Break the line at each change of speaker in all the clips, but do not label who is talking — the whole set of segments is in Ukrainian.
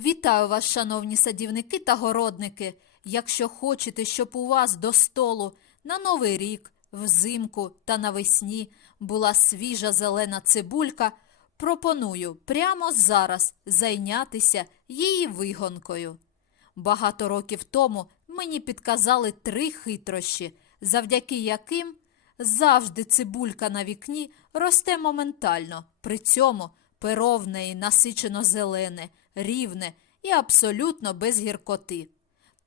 Вітаю вас, шановні садівники та городники. Якщо хочете, щоб у вас до столу на Новий рік, взимку та навесні була свіжа зелена цибулька, пропоную прямо зараз зайнятися її вигонкою. Багато років тому мені підказали три хитрощі, завдяки яким завжди цибулька на вікні росте моментально, при цьому перо в неї насичено зелене, рівне і абсолютно без гіркоти.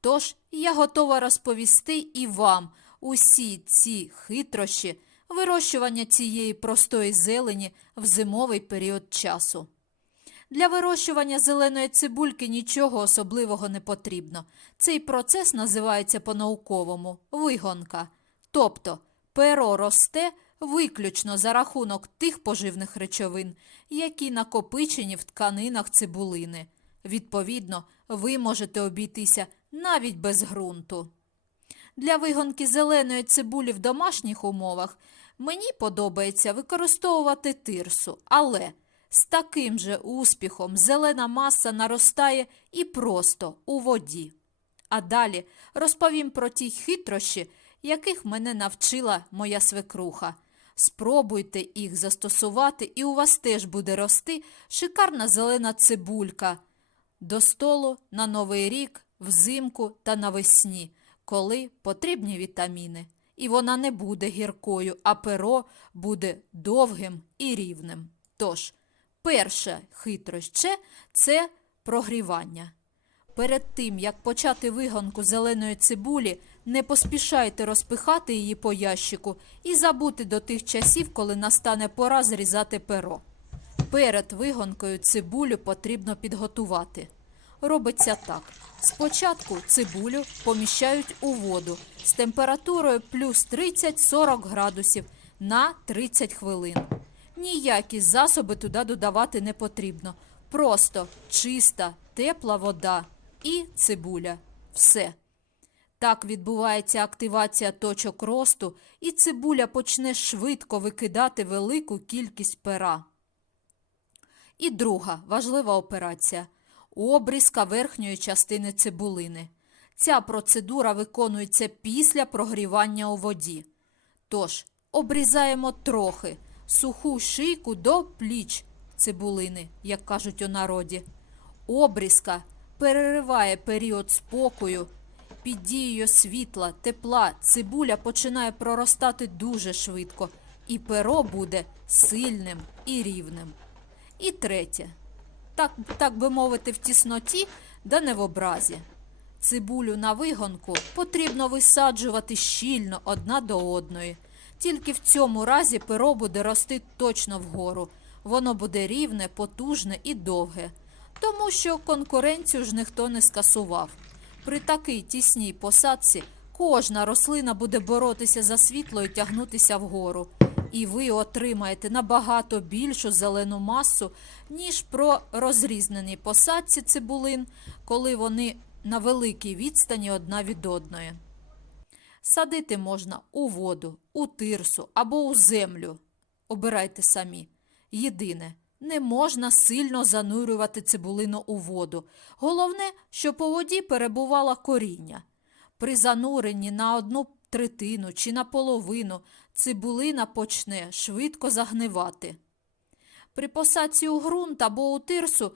Тож я готова розповісти і вам усі ці хитрощі вирощування цієї простої зелені в зимовий період часу. Для вирощування зеленої цибульки нічого особливого не потрібно. Цей процес називається по-науковому вигонка. Тобто перо росте виключно за рахунок тих поживних речовин, які накопичені в тканинах цибулини. Відповідно, ви можете обійтися навіть без ґрунту. Для вигонки зеленої цибулі в домашніх умовах мені подобається використовувати тирсу, але з таким же успіхом зелена маса наростає і просто у воді. А далі розповім про ті хитрощі, яких мене навчила моя свекруха. Спробуйте їх застосувати, і у вас теж буде рости шикарна зелена цибулька до столу на Новий рік, взимку та навесні, коли потрібні вітаміни. І вона не буде гіркою, а перо буде довгим і рівним. Тож, перша хитрощ – це прогрівання. Перед тим, як почати вигонку зеленої цибулі, не поспішайте розпихати її по ящику і забути до тих часів, коли настане пора зрізати перо. Перед вигонкою цибулю потрібно підготувати. Робиться так: спочатку цибулю поміщають у воду з температурою плюс 30-40 градусів на 30 хвилин. Ніякі засоби туди додавати не потрібно. Просто чиста, тепла вода і цибуля. Все. Так відбувається активація точок росту, і цибуля почне швидко викидати велику кількість пера. І друга важлива операція обрізка верхньої частини цибулини. Ця процедура виконується після прогрівання у воді. Тож, обрізаємо трохи суху шийку до пліч цибулини, як кажуть у народі. Обрізка перериває період спокою. Під дією світла, тепла, цибуля починає проростати дуже швидко, і перо буде сильним і рівним. І третє, так, так би мовити, в тісноті, да не в образі. Цибулю на вигонку потрібно висаджувати щільно одна до одної. Тільки в цьому разі перо буде рости точно вгору. Воно буде рівне, потужне і довге, тому що конкуренцію ж ніхто не скасував. При такій тісній посадці кожна рослина буде боротися за світло і тягнутися вгору. І ви отримаєте набагато більшу зелену масу, ніж про розрізненій посадці цибулин, коли вони на великій відстані одна від одної. Садити можна у воду, у тирсу або у землю. Обирайте самі. Єдине, не можна сильно занурювати цибулину у воду. Головне, щоб у воді перебувало коріння. При зануренні на одну третину чи на половину цибулина почне швидко загнивати. При посадці у ґрунт або у тирсу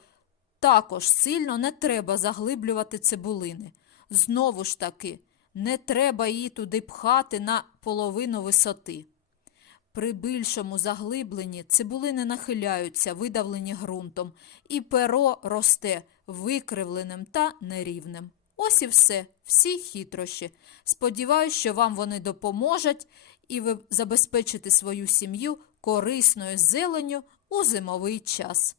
також сильно не треба заглиблювати цибулини. Знову ж таки, не треба її туди пхати на половину висоти. При більшому заглибленні цибулини нахиляються, видавлені ґрунтом, і перо росте викривленим та нерівним. Ось і все, всі хитрощі. Сподіваюсь, що вам вони допоможуть, і ви забезпечите свою сім'ю корисною зеленню у зимовий час.